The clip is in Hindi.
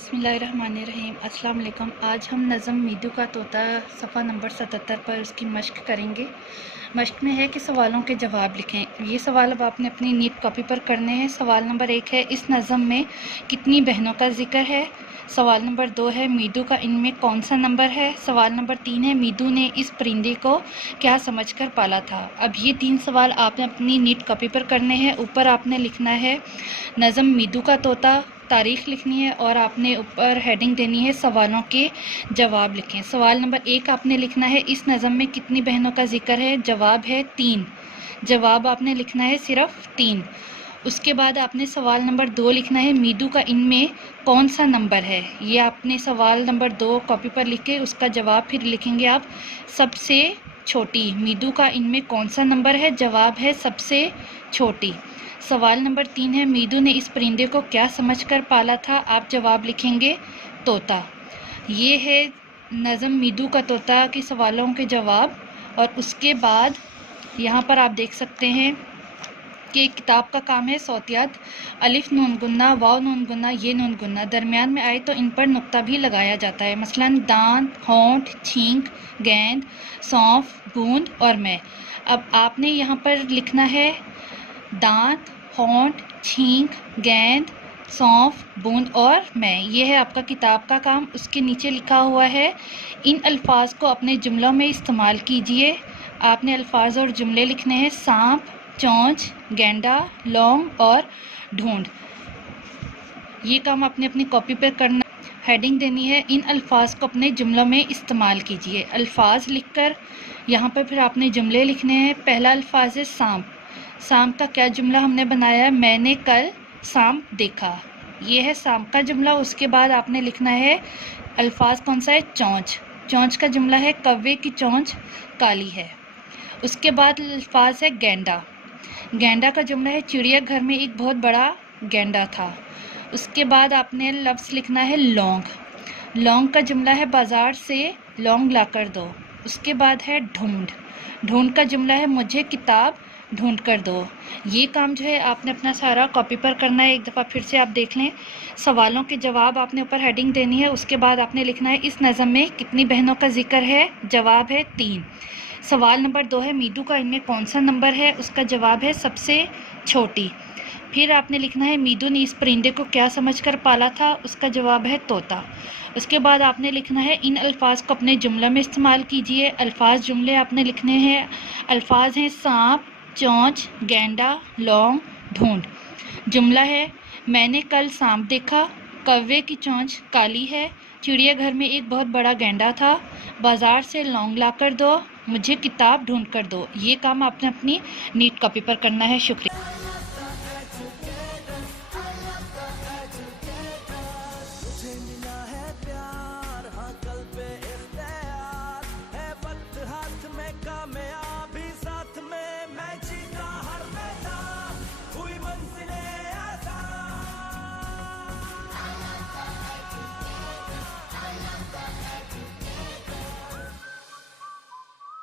बिस्मिल्लाहिर्रहमानिर्रहीम। अस्सलाम वालेकुम। आज हम नज़म मीदू का तोता सफ़ा नंबर 77 पर उसकी मश्क करेंगे। मश्क में है कि सवालों के जवाब लिखें। ये सवाल अब आपने अपनी नीट कॉपी पर करने हैं। सवाल नंबर 1 है, इस नज़म में कितनी बहनों का जिक्र है। सवाल नंबर 2 है, मीदू का इनमें कौन सा नंबर है। सवाल नंबर 3 है, मीदू ने इस परिंदे को क्या समझकर पाला था। अब ये 3 सवाल आपने अपनी नीट कॉपी पर करने हैं। ऊपर आपने लिखना है नज़म मीदू का तोता, तारीख़ लिखनी है और आपने ऊपर हेडिंग देनी है सवालों के जवाब लिखें। सवाल नंबर 1 आपने लिखना है, इस नज़म में कितनी बहनों का जिक्र है। जवाब है 3। जवाब आपने लिखना है सिर्फ 3। उसके बाद आपने सवाल नंबर 2 लिखना है, मीदू का इनमें कौन सा नंबर है। ये आपने सवाल नंबर 2 कॉपी पर लिख के उसका जवाब फिर लिखेंगे आप सबसे छोटी। मीदू का इनमें कौन सा नंबर है। जवाब है सबसे छोटी। सवाल नंबर 3 है, मीदू ने इस परिंदे को क्या समझकर पाला था। आप जवाब लिखेंगे तोता। ये है नज़म मीदू का तोता के सवालों के जवाब। और उसके बाद यहाँ पर आप देख सकते हैं कि किताब का काम है सौतियात। अलिफ नून गुन्ना, वाव नून गुन्ना, ये नून गुन्ना दरमियान में आए तो इन पर नुक्ता भी लगाया जाता है। मसलन दांत, होंठ, छींक, गेंद, सौंफ, बूंद और मैं। अब आपने यहाँ पर लिखना है दांत, होंठ, छींक, गेंद, सौंफ, बूंद और मैं। ये है आपका किताब का काम। उसके नीचे लिखा हुआ है, इन अल्फाज को अपने जुमलों में इस्तेमाल कीजिए। आपने अल्फाज और जुमले लिखने हैं सांप, चोंच, गेंडा, लौंग और ढूंढ। ये काम आपने अपनी कॉपी पर करना। हेडिंग देनी है, इन अल्फाज को अपने जुमलों में इस्तेमाल कीजिए। अल्फाज लिखकर यहाँ पर फिर आपने जुमले लिखने हैं। पहला अल्फाज है सांप। सांप का क्या जुमला हमने बनाया है, मैंने कल सांप देखा। ये है सांप का जुमला। उसके बाद आपने लिखना है अल्फाज कौन सा है, चोंच। चोंच का जुमला है कौवे की चोंच काली है। उसके बाद अल्फाज है गेंडा। गेंडा का जुमला है चिड़ियाघर में एक बहुत बड़ा गेंडा था। उसके बाद आपने लफ्ज़ लिखना है लौंग। लौंग का जुमला है बाज़ार से लौंग लाकर दो। उसके बाद है ढूंढ। ढूंढ का जुमला है मुझे किताब ढूंढ कर दो। ये काम जो है आपने अपना सारा कॉपी पर करना है। एक दफ़ा फिर से आप देख लें। सवालों के जवाब आपने ऊपर हेडिंग देनी है। उसके बाद आपने लिखना है, इस नज़म में कितनी बहनों का जिक्र है। जवाब है 3। सवाल नंबर 2 है, मीदू का इनमें कौन सा नंबर है। उसका जवाब है सबसे छोटी। फिर आपने लिखना है, मीदू ने इस परिंदे को क्या समझकर पाला था। उसका जवाब है तोता। उसके बाद आपने लिखना है, इन अल्फाज को अपने जुमलों में इस्तेमाल कीजिए। अल्फाज जुमले आपने लिखने हैं। अल्फाज हैं सांप, चोंच, गेंडा, लौंग, ढूंढ। जुमला है मैंने कल सांप देखा, कौवे की चोंच काली है, चिड़ियाघर में एक बहुत बड़ा गेंडा था, बाज़ार से लौंग ला कर दो, मुझे किताब ढूंढ कर दो। ये काम आपने अपनी नीट कॉपी पर करना है। शुक्रिया।